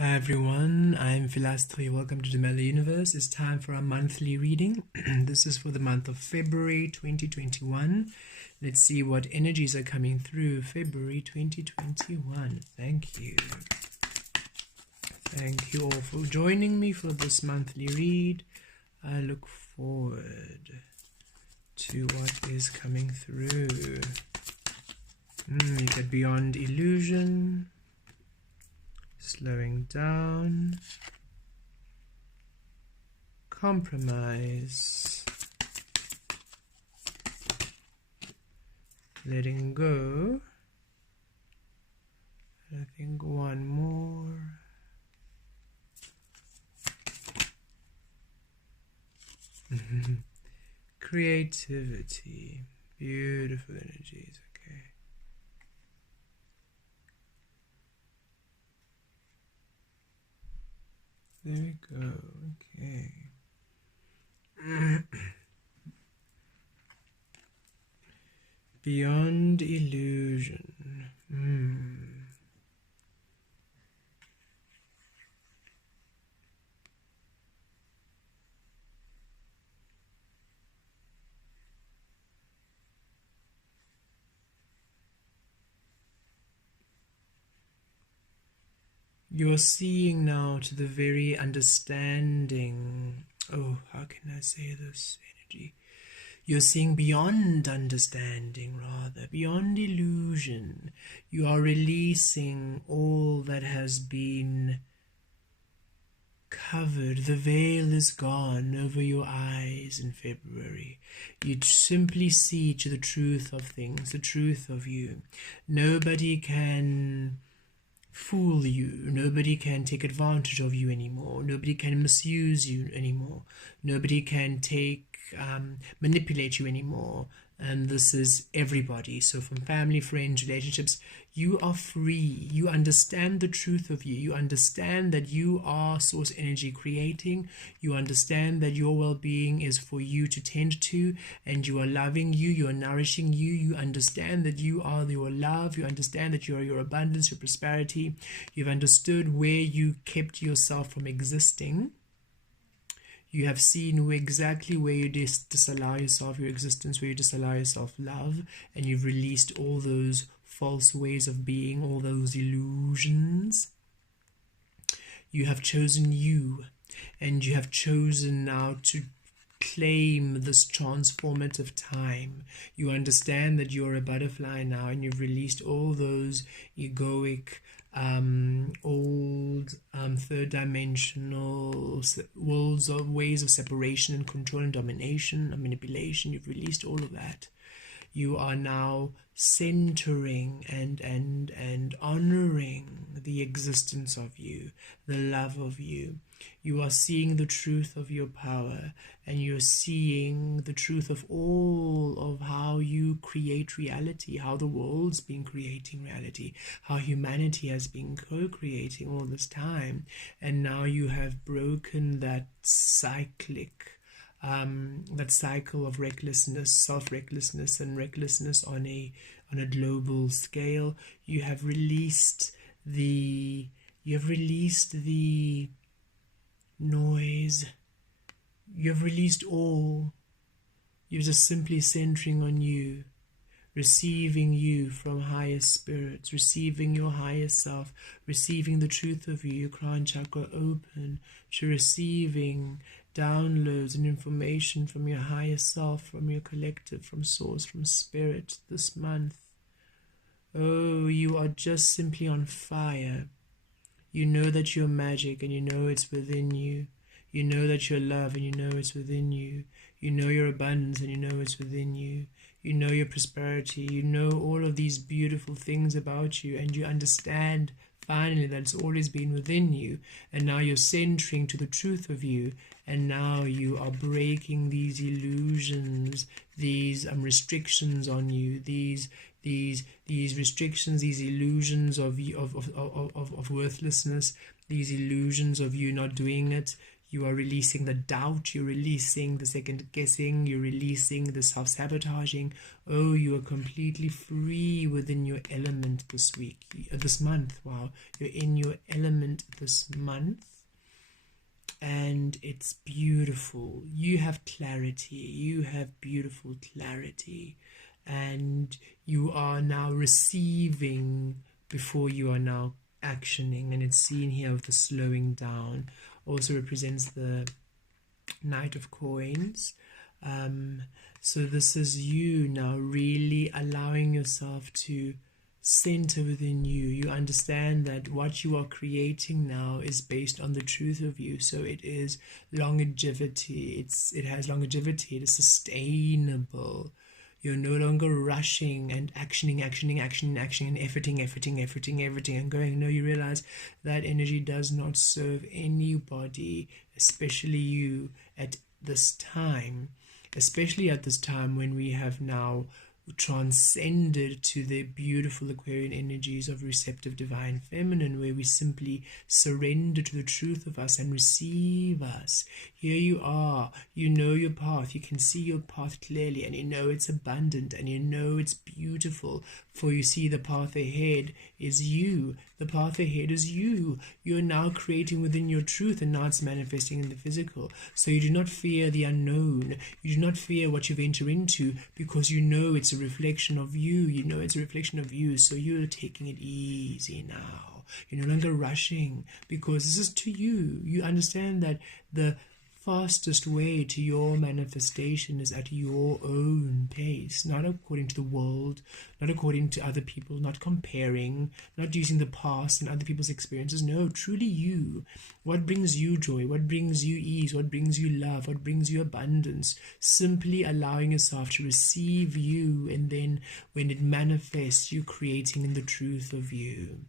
Hi everyone, I'm Vel'Astri. Welcome to the Mela Universe. It's time for our monthly reading. This is for the month of February 2021. Let's see what energies are coming through February 2021. Thank you. Thank you all for joining me for this monthly read. I look forward to what is coming through. You get beyond illusion. Slowing down, compromise, letting go. I think one more. Creativity, beautiful energies. Okay. There we go. Okay. Beyond illusion. You're seeing now to the very understanding. Oh, how can I say this energy? You're seeing beyond understanding, rather, beyond illusion. You are releasing all that has been covered. The veil is gone over your eyes in February. You simply see to the truth of things, the truth of you. Nobody can fool you. Nobody can take advantage of you anymore. Nobody can misuse you anymore. Nobody can manipulate you anymore. And this is everybody. So from family, friends, relationships, you are free. You understand the truth of you. You understand that you are source energy creating. You understand that your well-being is for you to tend to, and you are loving you. You are nourishing you. You understand that you are your love. You understand that you are your abundance, your prosperity. You've understood where you kept yourself from existing. You have seen exactly where you disallow yourself your existence, where you disallow yourself love, and you've released all those false ways of being, all those illusions. You have chosen you, and you have chosen now to claim this transformative time. You understand that you're a butterfly now, and you've released all those egoic, old, third dimensional worlds of ways of separation and control and domination and manipulation. You've released all of that. You are now centering and honoring the existence of you, the love of you. You are seeing the truth of your power, and you're seeing the truth of all of how you create reality, how the world's been creating reality, how humanity has been co-creating all this time. And now you have broken that that cycle of recklessness, self-recklessness, and recklessness on a global scale. You have released the noise. You have released all. You're just simply centering on you, receiving you from higher spirits, receiving your higher self, receiving the truth of you, your crown chakra open to receiving downloads and information from your higher self, from your collective, from source, from spirit this month. Oh, you are just simply on fire. You know that you're magic, and you know it's within you. You know that you're love, and you know it's within you. You know your abundance, and you know it's within you. You know your prosperity. You know all of these beautiful things about you, and you understand finally that it's always been within you. And now you're centering to the truth of you, and now you are breaking these illusions, these restrictions on you, these restrictions, these illusions of worthlessness, these illusions of you not doing it. You are releasing the doubt, you're releasing the second guessing, you're releasing the self-sabotaging. Oh, you are completely free within your element this week, this month. Wow, you're in your element this month. And it's beautiful. You have clarity. You have beautiful clarity. And you are now receiving before you are now actioning. And it's seen here with the slowing down. Also represents the Knight of Coins. So this is you now really allowing yourself to center within you. You understand that what you are creating now is based on the truth of you. So it is longevity. It has longevity. It is sustainable. You're no longer rushing and actioning and efforting and going. No, you realize that energy does not serve anybody, especially you at this time. Especially at this time when we have now transcended to the beautiful Aquarian energies of receptive divine feminine, where we simply surrender to the truth of us and receive us. Here you are, you know your path, you can see your path clearly, and you know it's abundant, and you know it's beautiful, for you see the path ahead is you. The path ahead is you. You're now creating within your truth, and now it's manifesting in the physical. So you do not fear the unknown. You do not fear what you venture into, because you know it's a reflection of you. You know it's a reflection of you. So you're taking it easy now. You're no longer rushing, because this is to you. You understand that the fastest way to your manifestation is at your own pace, not according to the world, not according to other people, not comparing, not using the past and other people's experiences. No, truly you. What brings you joy? What brings you ease? What brings you love? What brings you abundance? Simply allowing yourself to receive you, and then when it manifests, you creating in the truth of you.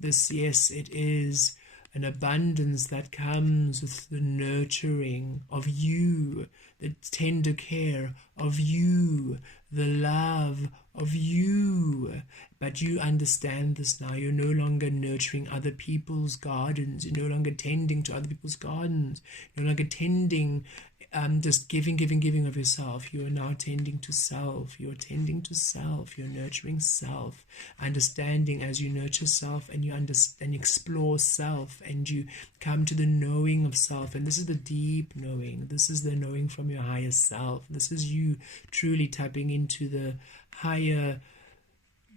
This, yes, it is an abundance that comes with the nurturing of you, the tender care of you, the love of you. But you understand this now. You're no longer nurturing other people's gardens. You're no longer tending to other people's gardens. You're no longer tending, just giving of yourself. You are now tending to self. You're tending to self. You're nurturing self. Understanding as you nurture self, and you understand, explore self, and you come to the knowing of self. And this is the deep knowing. This is the knowing from your higher self. This is you truly tapping into the higher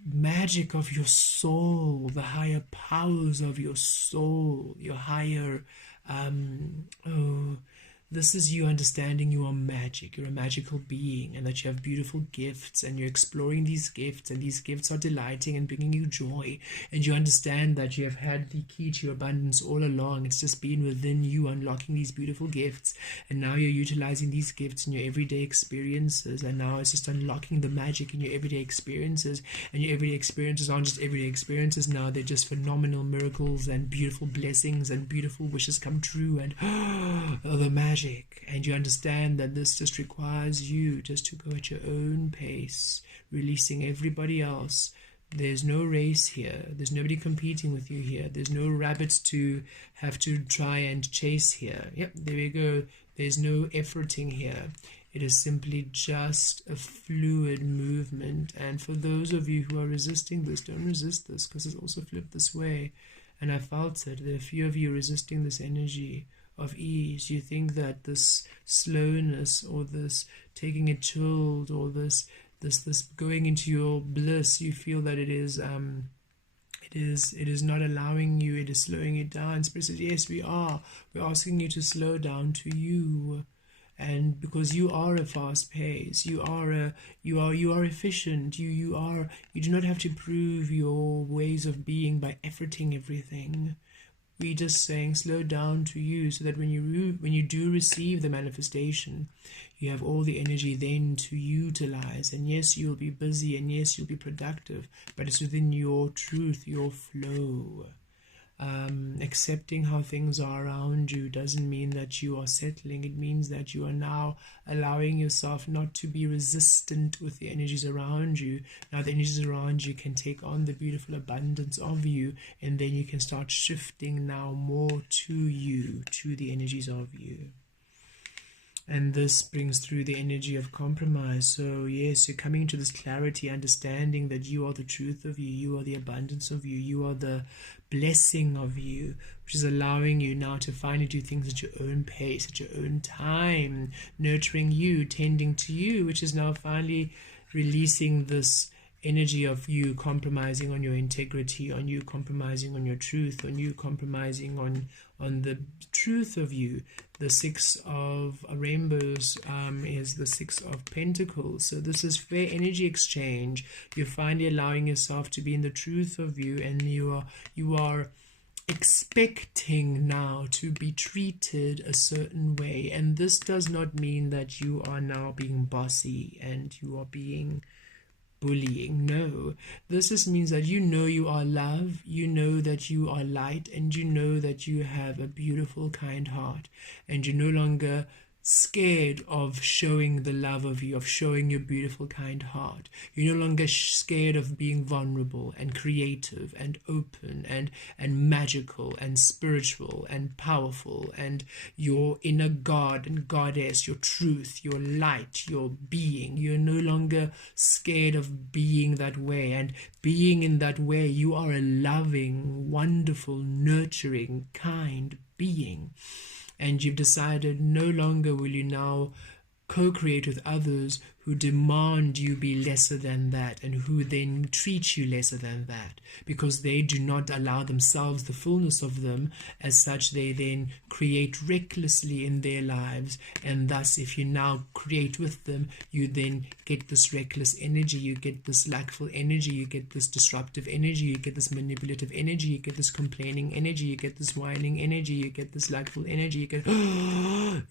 magic of your soul, the higher powers of your soul, your higher this is you understanding you are magic. You're a magical being, and that you have beautiful gifts, and you're exploring these gifts, and these gifts are delighting and bringing you joy. And you understand that you have had the key to your abundance all along. It's just been within you, unlocking these beautiful gifts, and now you're utilizing these gifts in your everyday experiences. And now it's just unlocking the magic in your everyday experiences. And your everyday experiences aren't just everyday experiences now, they're just phenomenal miracles and beautiful blessings and beautiful wishes come true, and the magic. And you understand that this just requires you just to go at your own pace, releasing everybody else. There's no race here. There's nobody competing with you here. There's no rabbits to have to try and chase here. Yep, there we go. There's no efforting here. It is simply just a fluid movement. And for those of you who are resisting this, don't resist this, because it's also flipped this way. And I felt it. There are a few of you resisting this energy of ease. You think that this slowness, or this taking it chilled, or this going into your bliss, you feel that it is not allowing you, it is slowing it down. Spirit says, yes, we're asking you to slow down to you. And because you are a fast pace, you are efficient, you do not have to prove your ways of being by efforting everything. We're just saying slow down to you, so that when you do receive the manifestation, you have all the energy then to utilize. And yes, you'll be busy, and yes, you'll be productive, but it's within your truth, your flow. accepting how things are around you doesn't mean that you are settling. It means that you are now allowing yourself not to be resistant with the energies around you. Now the energies around you can take on the beautiful abundance of you, and then you can start shifting now more to you, to the energies of you. And this brings through the energy of compromise. So yes, you're coming to this clarity, understanding that you are the truth of you, you are the abundance of you, you are the blessing of you, which is allowing you now to finally do things at your own pace, at your own time, nurturing you, tending to you, which is now finally releasing this energy of you compromising on your integrity, on you compromising on your truth, on you compromising on the truth of you. The Six of Rainbows is the Six of Pentacles. So this is fair energy exchange. You're finally allowing yourself to be in the truth of you, and you are expecting now to be treated a certain way. And this does not mean that you are now being bossy and you are being bullying. No, this just means that you know you are love, you know that you are light, and you know that you have a beautiful, kind heart, and you're no longer scared of showing the love of you, of showing your beautiful, kind heart. You're no longer scared of being vulnerable and creative and open and magical and spiritual and powerful, and your inner God and goddess, your truth, your light, your being. You're no longer scared of being that way, and being in that way, you are a loving, wonderful, nurturing, kind being. And you've decided no longer will you now co-create with others who demand you be lesser than that, and who then treat you lesser than that, because they do not allow themselves the fullness of them. As such, they then create recklessly in their lives, and thus if you now create with them, you then get this reckless energy, you get this lackful energy, you get this disruptive energy, you get this manipulative energy, you get this complaining energy, you get this whining energy, you get this lackful energy, you get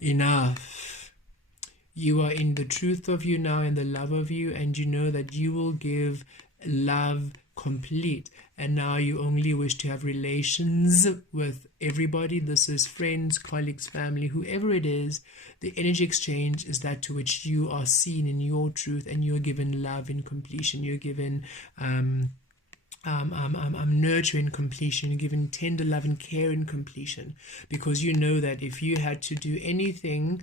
enough. You are in the truth of you now, in the love of you, and you know that you will give love complete. And now you only wish to have relations with everybody. This is friends, colleagues, family, whoever it is. The energy exchange is that to which you are seen in your truth, and you're given love in completion. You're given nurture in completion. You're given tender love and care in completion, because you know that if you had to do anything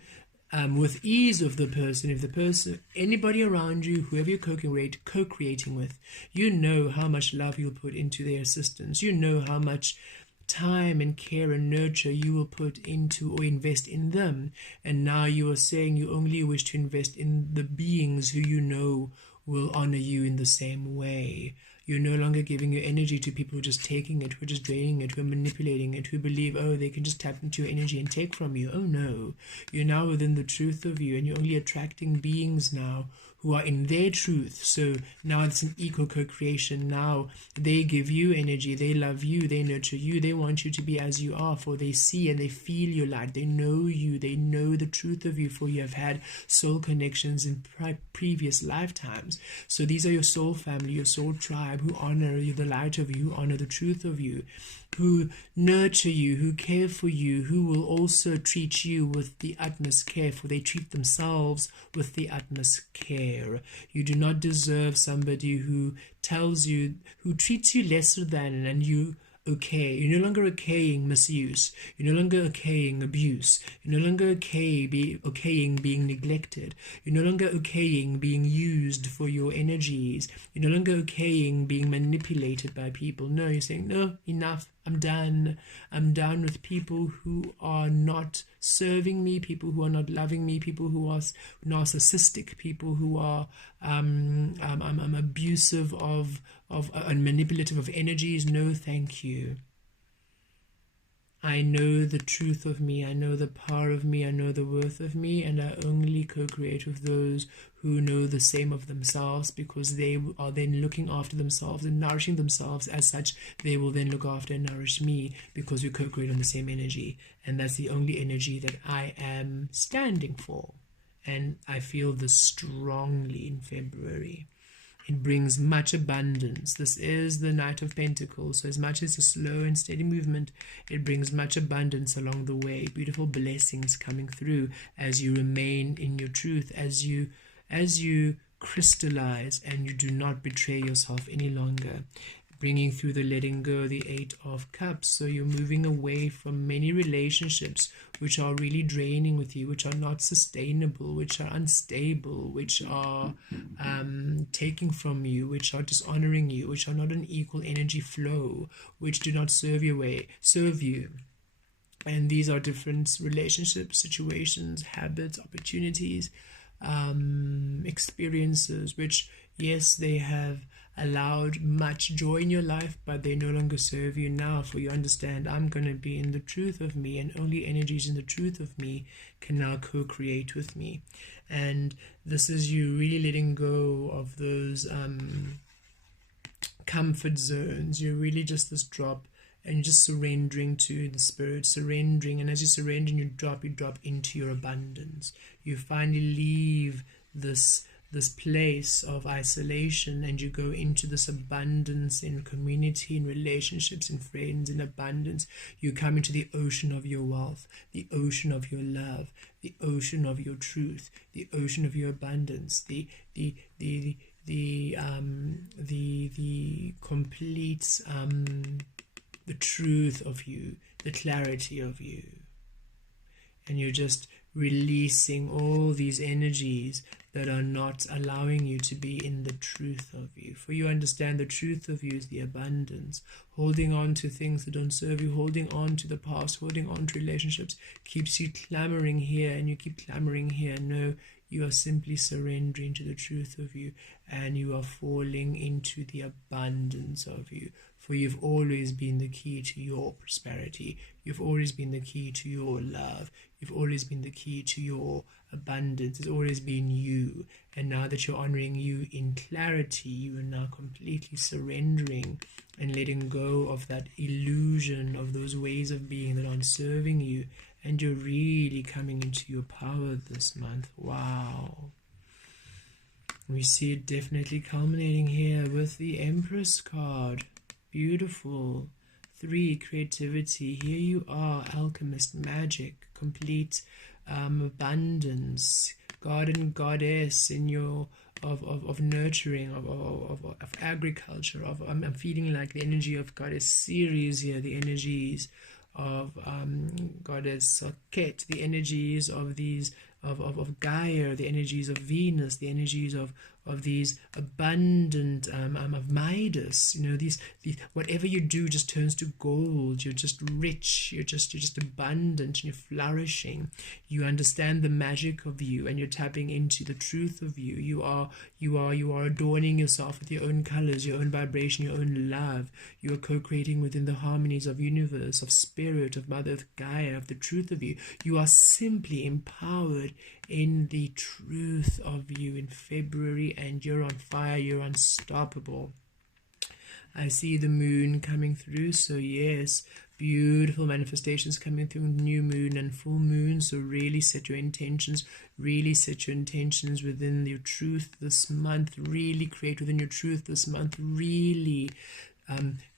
with ease of the person, if the person, anybody around you, whoever you're co-creating with, you know how much love you'll put into their assistance. You know how much time and care and nurture you will put into or invest in them. And now you are saying you only wish to invest in the beings who you know will honor you in the same way. You're no longer giving your energy to people who are just taking it, who are just draining it, who are manipulating it, who believe, oh, they can just tap into your energy and take from you. Oh no, you're now within the truth of you, and you're only attracting beings now who are in their truth. So now it's an equal co-creation. Now they give you energy, they love you, they nurture you, they want you to be as you are, for they see and they feel your light, they know you, they know the truth of you, for you have had soul connections in previous lifetimes. So these are your soul family, your soul tribe, who honor you, the light of you, who honor the truth of you, who nurture you, who care for you, who will also treat you with the utmost care, for they treat themselves with the utmost care. You do not deserve somebody who tells you, who treats you lesser than, and you okay. You're no longer okaying misuse. You're no longer okaying abuse. You're no longer okaying being neglected. You're no longer okaying being used for your energies. You're no longer okaying being manipulated by people. No, you're saying, no, enough. I'm done. I'm done with people who are not serving me, people who are not loving me, people who are narcissistic, people who are abusive of and manipulative of energies. No, thank you. I know the truth of me, I know the power of me, I know the worth of me, and I only co-create with those who know the same of themselves, because they are then looking after themselves and nourishing themselves. As such, they will then look after and nourish me, because we co-create on the same energy, and that's the only energy that I am standing for. And I feel this strongly in February. It brings much abundance. This is the Knight of Pentacles. So as much as a slow and steady movement, it brings much abundance along the way. Beautiful blessings coming through as you remain in your truth, as you crystallize and you do not betray yourself any longer. Bringing through the letting go, the Eight of Cups. So you're moving away from many relationships which are really draining with you, which are not sustainable, which are unstable, which are taking from you, which are dishonoring you, which are not an equal energy flow, which do not serve you. And these are different relationships, situations, habits, opportunities, experiences, which, yes, they have allowed much joy in your life, but they no longer serve you now. For you understand, I'm going to be in the truth of me, and only energies in the truth of me can now co-create with me. And this is you really letting go of those comfort zones. You're really just this drop, and you're just surrendering to the Spirit, surrendering. And as you surrender and you drop into your abundance. You finally leave this place of isolation, and you go into this abundance in community, in relationships, in friends, in abundance. You come into the ocean of your wealth, the ocean of your love, the ocean of your truth, the ocean of your abundance, the complete the truth of you, the clarity of you. And you're just releasing all these energies that are not allowing you to be in the truth of you. For you understand the truth of you is the abundance. Holding on to things that don't serve you, holding on to the past, holding on to relationships keeps you clamoring here, and you keep clamoring here. No, you are simply surrendering to the truth of you, and you are falling into the abundance of you. For you've always been the key to your prosperity. You've always been the key to your love. You've always been the key to your abundance. It's always been you. And now that you're honoring you in clarity, you are now completely surrendering and letting go of that illusion of those ways of being that aren't serving you. And you're really coming into your power this month. Wow. We see it definitely culminating here with the Empress card. Beautiful. 3, creativity. Here you are, alchemist, magic, complete abundance, god and goddess in your of nurturing, of agriculture, I'm feeling like the energy of goddess Ceres here, the energies of goddess Ket, the energies of these of Gaia, the energies of Venus, the energies of these abundant of Midas. You know, these whatever you do just turns to gold. You're just rich, you're just abundant, and you're flourishing. You understand the magic of you, and you're tapping into the truth of you. You are adorning yourself with your own colors, your own vibration, your own love. You are co-creating within the harmonies of universe, of spirit, of Mother Earth, Gaia, of the truth of you. You are simply empowered in the truth of you in February, and you're on fire, you're unstoppable. I see the moon coming through, so yes, beautiful manifestations coming through, new moon and full moon. So really set your intentions, within your truth this month. Really create within your truth this month. Really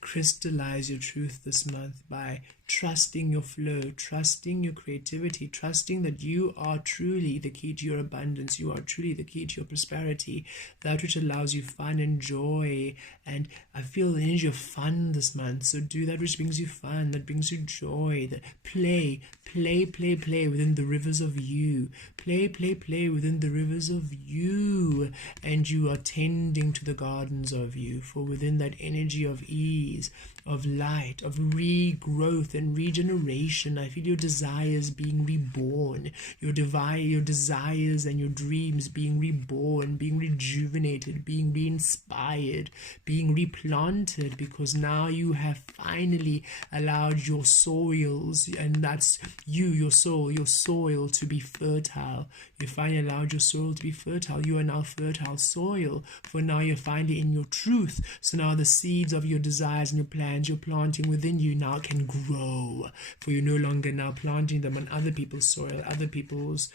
crystallize your truth this month by trusting your flow, trusting your creativity, trusting that you are truly the key to your abundance. You are truly the key to your prosperity, that which allows you fun and joy. And I feel the energy of fun this month. So do that which brings you fun, that brings you joy, that play within the rivers of you. Play within the rivers of you. And you are tending to the gardens of you. For within that energy of ease, of light, of regrowth and regeneration, I feel your desires being reborn, your desires and your dreams being reborn, being rejuvenated, being re-inspired, being replanted, because now you have finally allowed your soils, and that's you, your soil to be fertile. You finally allowed your soil to be fertile. You are now fertile soil, for now you're finally in your truth. So now the seeds of your desires and your plans you're planting within you now can grow, for you're no longer now planting them on other people's soil, other people's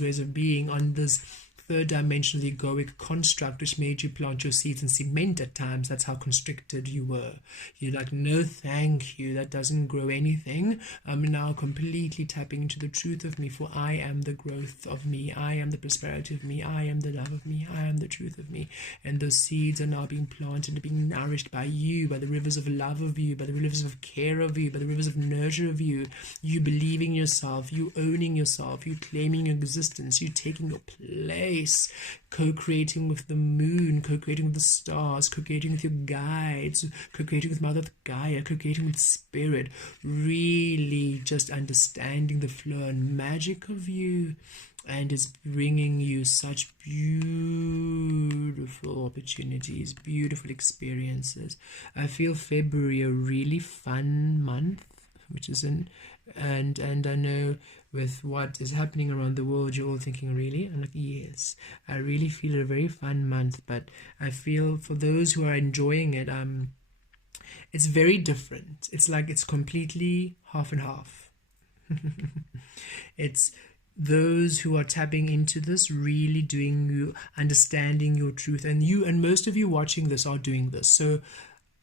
ways of being, on this third dimensional egoic construct which made you plant your seeds in cement at times. That's how constricted you were. You're like, no thank you, that doesn't grow anything. I'm now completely tapping into the truth of me, for I am the growth of me, I am the prosperity of me, I am the love of me, I am the truth of me. And those seeds are now being planted and being nourished by you, by the rivers of love of you, by the rivers of care of you, by the rivers of nurture of you. You believing yourself, you owning yourself, you claiming your existence, you taking your place, co-creating with the moon, co-creating with the stars, co-creating with your guides, co-creating with Mother Gaia, co-creating with Spirit, really just understanding the flow and magic of you. And it's bringing you such beautiful opportunities, beautiful experiences. I feel February a really fun month, which is and I know with what is happening around the world, you're all thinking, really? I'm like, yes, I really feel it a very fun month. But I feel for those who are enjoying it, it's very different. It's like it's completely half and half. It's those who are tapping into this, really doing you, understanding your truth, and most of you watching this are doing this. So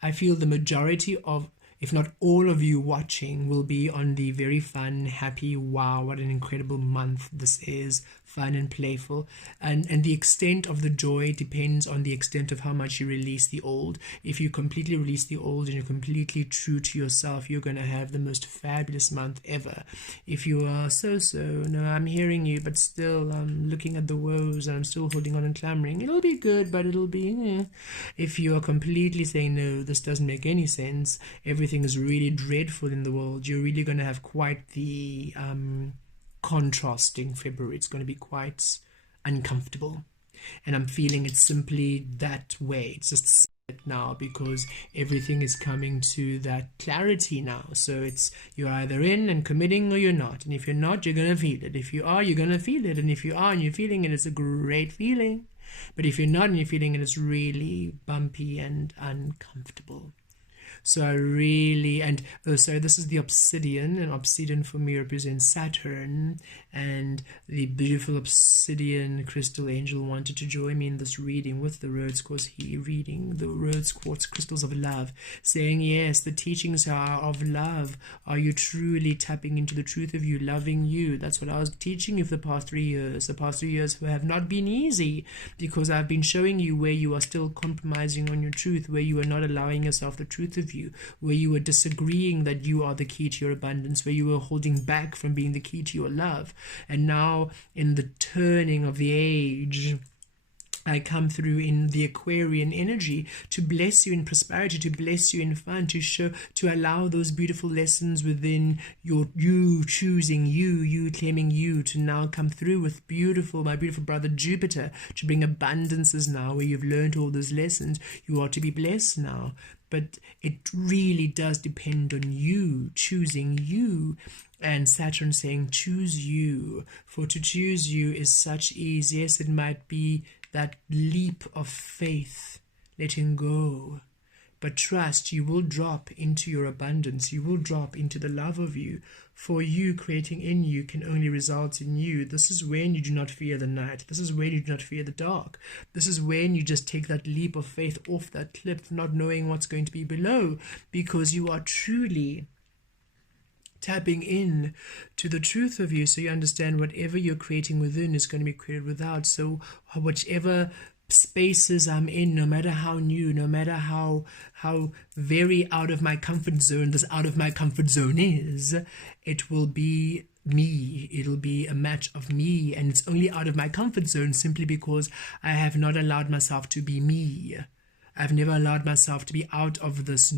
I feel the majority of, if not all of you watching, will be on the very fun, happy, wow, what an incredible month this is, fun and playful. And the extent of the joy depends on the extent of how much you release the old. If you completely release the old and you're completely true to yourself, you're going to have the most fabulous month ever. If you are no, I'm hearing you, but still I'm looking at the woes and I'm still holding on and clamoring, it'll be good, but it'll be If you are completely saying, no, this doesn't make any sense, everything is really dreadful in the world, you're really going to have quite the contrasting February. It's going to be quite uncomfortable, and I'm feeling it's simply that way. It's just now because everything is coming to that clarity now. So it's, you're either in and committing or you're not, and if you're not, you're going to feel it. If you are, you're going to feel it, and if you are and you're feeling it, it's a great feeling. But if you're not and you're feeling it, it's really bumpy and uncomfortable. So I really, so this is the obsidian, and obsidian for me represents Saturn, and the beautiful obsidian crystal angel wanted to join me in this reading with the rose quartz crystals of love, saying, yes, the teachings are of love. Are you truly tapping into the truth of you, loving you? That's what I was teaching you for the past 3 years. The past 3 years have not been easy, because I've been showing you where you are still compromising on your truth, where you are not allowing yourself the truth of you, where you were disagreeing that you are the key to your abundance, where you were holding back from being the key to your love. And now in the turning of the age, I come through in the Aquarian energy to bless you in prosperity, to bless you in fun, to allow those beautiful lessons within you choosing you claiming you, to now come through with my beautiful brother Jupiter, to bring abundances now where you've learned all those lessons. You are to be blessed now. But it really does depend on you choosing you. And Saturn saying, choose you. For to choose you is such ease. Yes, it might be that leap of faith, letting go. But trust, you will drop into your abundance. You will drop into the love of you. For you creating in you can only result in you. This is when you do not fear the night. This is when you do not fear the dark. This is when you just take that leap of faith off that cliff, not knowing what's going to be below, because you are truly tapping in to the truth of you. So you understand whatever you're creating within is going to be created without. So whichever spaces I'm in, no matter how new, no matter how very out of my comfort zone this out of my comfort zone is, it will be me. It'll be a match of me, and it's only out of my comfort zone simply because I have not allowed myself to be me. I've never allowed myself to be out of this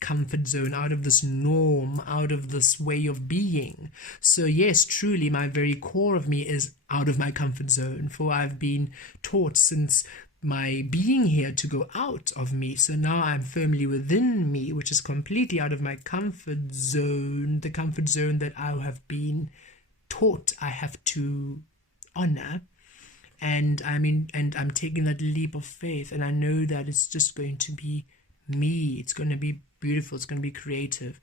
comfort zone, out of this norm, out of this way of being. So yes, truly my very core of me is out of my comfort zone, for I've been taught since my being here to go out of me. So now I'm firmly within me, which is completely out of my comfort zone, the comfort zone that I have been taught I have to honor. And I'm taking that leap of faith, and I know that it's just going to be me. It's going to be beautiful. It's going to be creative.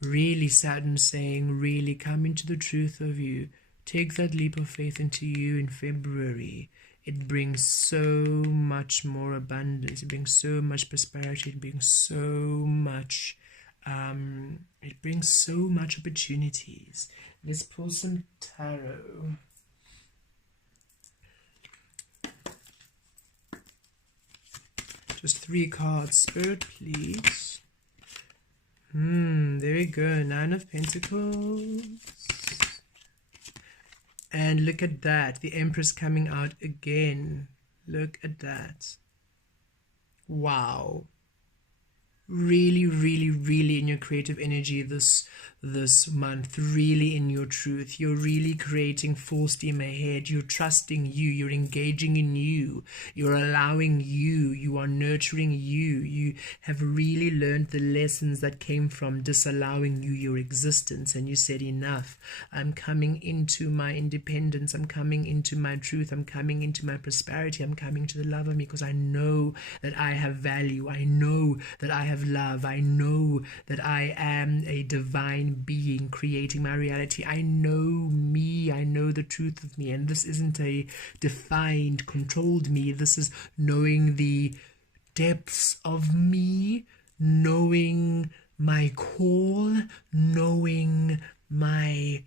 Really, Saturn saying, really come into the truth of you. Take that leap of faith into you in February. it brings so much more abundance. It brings so much prosperity. It brings so much opportunities. Let's pull some tarot. Just 3 cards. Spirit, please. There we go. 9 of Pentacles. And look at that. The Empress coming out again. Look at that. Wow. Really, really, really in your creative energy this month, really in your truth. You're really creating full steam ahead. You're trusting you. You're engaging in you. You're allowing you. You are nurturing you. You have really learned the lessons that came from disallowing you your existence, and you said, enough. I'm coming into my independence. I'm coming into my truth. I'm coming into my prosperity. I'm coming to the love of me, because I know that I have value. I know that I have love. I know that I am a divine being creating my reality. I know me. I know the truth of me, and this isn't a defined, controlled me. This is knowing the depths of me, knowing my call, knowing my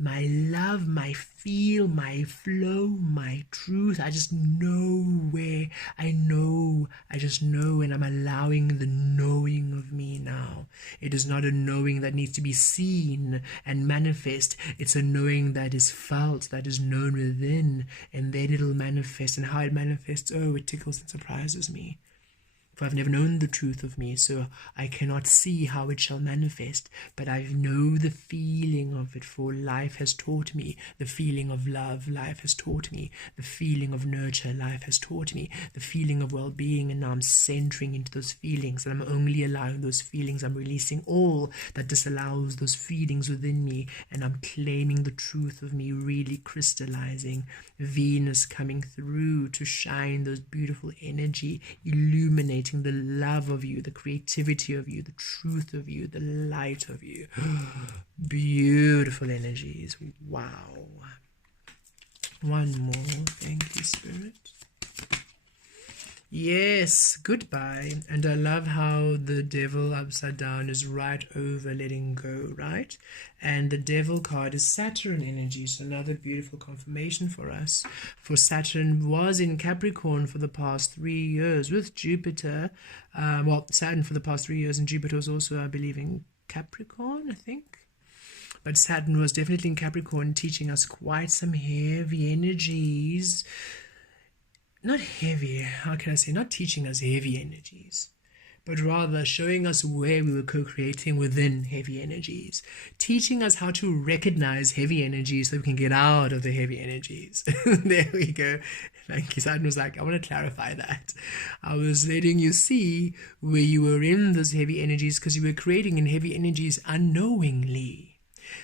love, my feel, my flow, my truth. I just know where I just know, and I'm allowing the knowing of me now. It is not a knowing that needs to be seen and manifest. It's a knowing that is felt, that is known within, and then it'll manifest. And how it manifests, oh, it tickles and surprises me. For I've never known the truth of me, so I cannot see how it shall manifest, but I know the feeling of it, for life has taught me the feeling of love. Life has taught me the feeling of nurture. Life has taught me the feeling of well-being, and now I'm centering into those feelings, and I'm only allowing those feelings. I'm releasing all that disallows those feelings within me, and I'm claiming the truth of me, really crystallizing. Venus coming through to shine those beautiful energy, illuminating the love of you, the creativity of you, the truth of you, the light of you. Beautiful energies. Wow. One more. Thank you, Spirit. Yes, goodbye. And I love how the devil upside down is right over letting go, right? And the devil card is Saturn energy. So another beautiful confirmation for us. For Saturn was in Capricorn for the past 3 years with Jupiter. Saturn for the past 3 years, and Jupiter was also, I believe, in Capricorn, I think. But Saturn was definitely in Capricorn, teaching us quite some heavy energies. Not heavy, how can I say, not teaching us heavy energies, but rather showing us where we were co-creating within heavy energies, teaching us how to recognize heavy energies so we can get out of the heavy energies. There we go. Thank you. Saturn was like, I want to clarify that. I was letting you see where you were in those heavy energies, because you were creating in heavy energies unknowingly.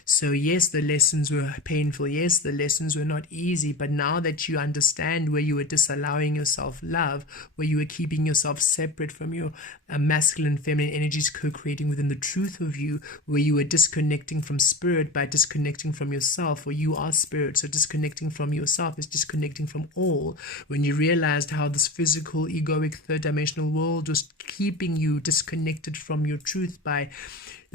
So yes, the lessons were painful. Yes, the lessons were not easy. But now that you understand where you were disallowing yourself love, where you were keeping yourself separate from your masculine, feminine energies co-creating within the truth of you, where you were disconnecting from spirit by disconnecting from yourself, where you are spirit. So disconnecting from yourself is disconnecting from all. When you realized how this physical, egoic, third-dimensional world was keeping you disconnected from your truth by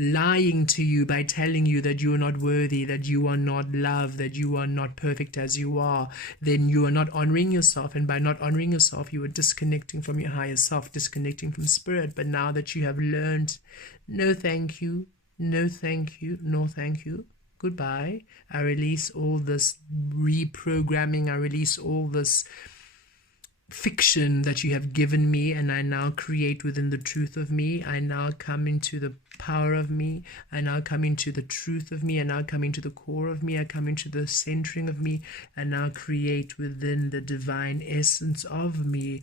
lying to you, by telling you that you are not worthy, that you are not loved, that you are not perfect as you are, then you are not honoring yourself. And by not honoring yourself, you are disconnecting from your higher self, disconnecting from spirit. But now that you have learned, no thank you, no thank you, no thank you, goodbye. I release all this reprogramming. I release all this fiction that you have given me, and I now create within the truth of me. I now come into the power of me. I now come into the truth of me. I now come into the core of me. I come into the centering of me, and now create within the divine essence of me,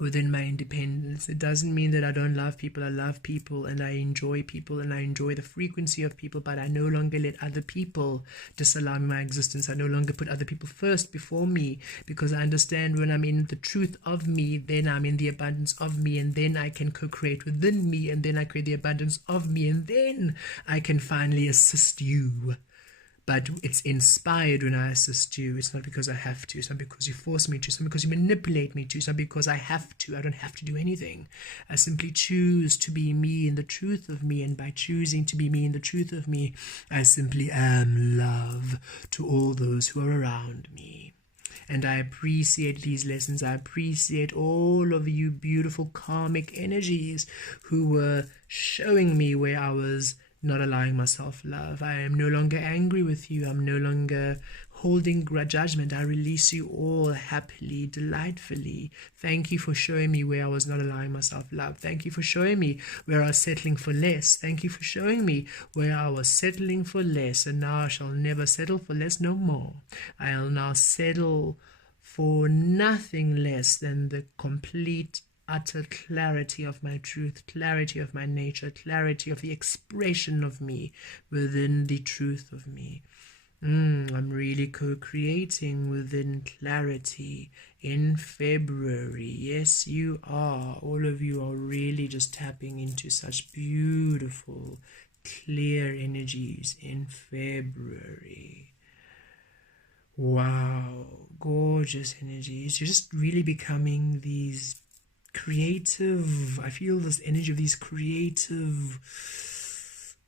within my independence. It doesn't mean that I don't love people. I love people, and I enjoy people, and I enjoy the frequency of people, but I no longer let other people disallow my existence. I no longer put other people first before me, because I understand when I'm in the truth of me, then I'm in the abundance of me, and then I can co-create within me, and then I create the abundance of me, and then I can finally assist you. but it's inspired when I assist you. It's not because I have to. It's not because you force me to. It's not because you manipulate me to. It's not because I have to. I don't have to do anything. I simply choose to be me in the truth of me, and by choosing to be me in the truth of me, I simply am love to all those who are around me. And I appreciate these lessons. I appreciate all of you beautiful karmic energies who were showing me where I was not allowing myself love. I am no longer angry with you. I'm no longer holding judgment. I release you all happily, delightfully. Thank you for showing me where I was not allowing myself love. Thank you for showing me where I was settling for less. Thank you for showing me where I was settling for less, and now I shall never settle for less no more. I'll now settle for nothing less than the complete utter clarity of my truth, clarity of my nature, clarity of the expression of me within the truth of me. I'm really co-creating within clarity in February. Yes, you are. All of you are really just tapping into such beautiful, clear energies in February. Wow, gorgeous energies. You're just really becoming these creative, I feel this energy of these creative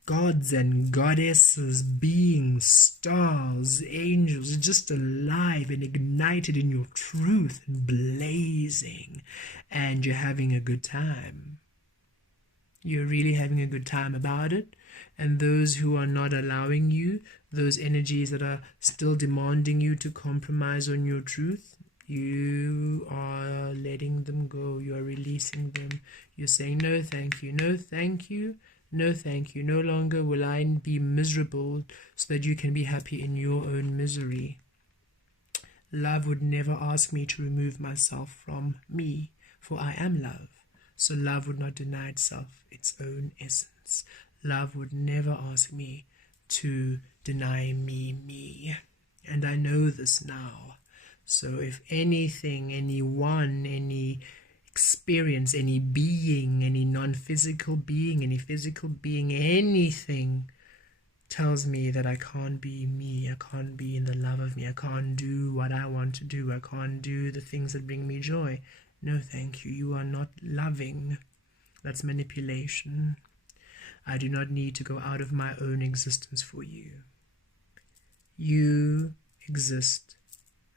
gods and goddesses, beings, stars, angels, just alive and ignited in your truth and blazing, and you're having a good time. You're really having a good time about it. And those who are not allowing you, those energies that are still demanding you to compromise on your truth, you are letting them go. You are releasing them. You're saying, no, thank you. No, thank you. No, thank you. No longer will I be miserable so that you can be happy in your own misery. Love would never ask me to remove myself from me, for I am love. So love would not deny itself its own essence. Love would never ask me to deny me. And I know this now. So if anything, anyone, any experience, any being, any non-physical being, any physical being, anything tells me that I can't be me, I can't be in the love of me, I can't do what I want to do, I can't do the things that bring me joy, no thank you, you are not loving. That's manipulation. I do not need to go out of my own existence for you. You exist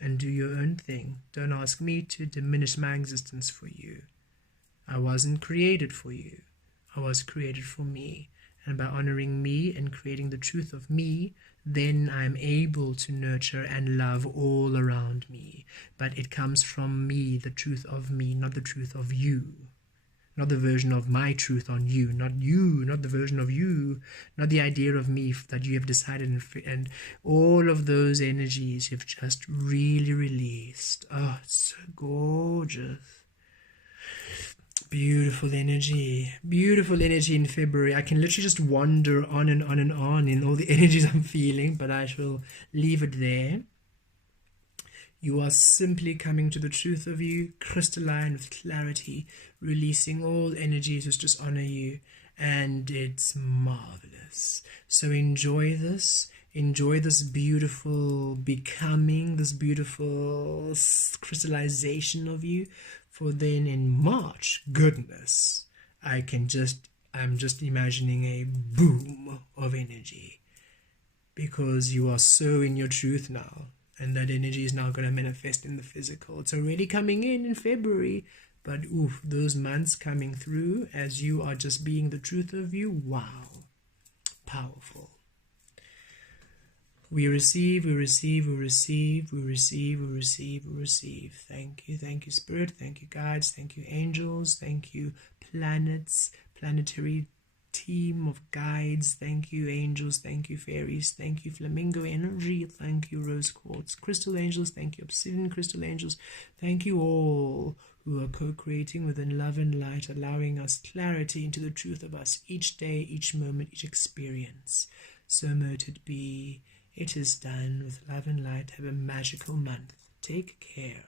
and do your own thing. Don't ask me to diminish my existence for you. I wasn't created for you. I was created for me. And by honoring me and creating the truth of me, then I'm able to nurture and love all around me. But it comes from me, the truth of me, not the truth of you. Not the version of my truth on you, not the version of you, not the idea of me that you have decided, and all of those energies you've just really released. Oh, it's so gorgeous. Beautiful energy in February. I can literally just wander on and on and on in all the energies I'm feeling, but I shall leave it there. You are simply coming to the truth of you, crystalline with clarity, releasing all energies which just honor you, and it's marvelous. So enjoy this beautiful becoming, this beautiful crystallization of you, for then in March, goodness, I'm just imagining a boom of energy, because you are so in your truth now. And that energy is now going to manifest in the physical. It's already coming in February. But oof, those months coming through as you are just being the truth of you. Wow. Powerful. We receive. Thank you, Spirit. Thank you, guides. Thank you, angels. Thank you, planets, planetary team of guides. Thank you, angels. Thank you, fairies. Thank you, flamingo energy. Thank you, rose quartz crystal angels. Thank you, obsidian crystal angels. Thank you all who are co-creating within love and light, allowing us clarity into the truth of us each day, each moment, each experience. So mote it be. It is done with love and light. Have a magical month. Take care.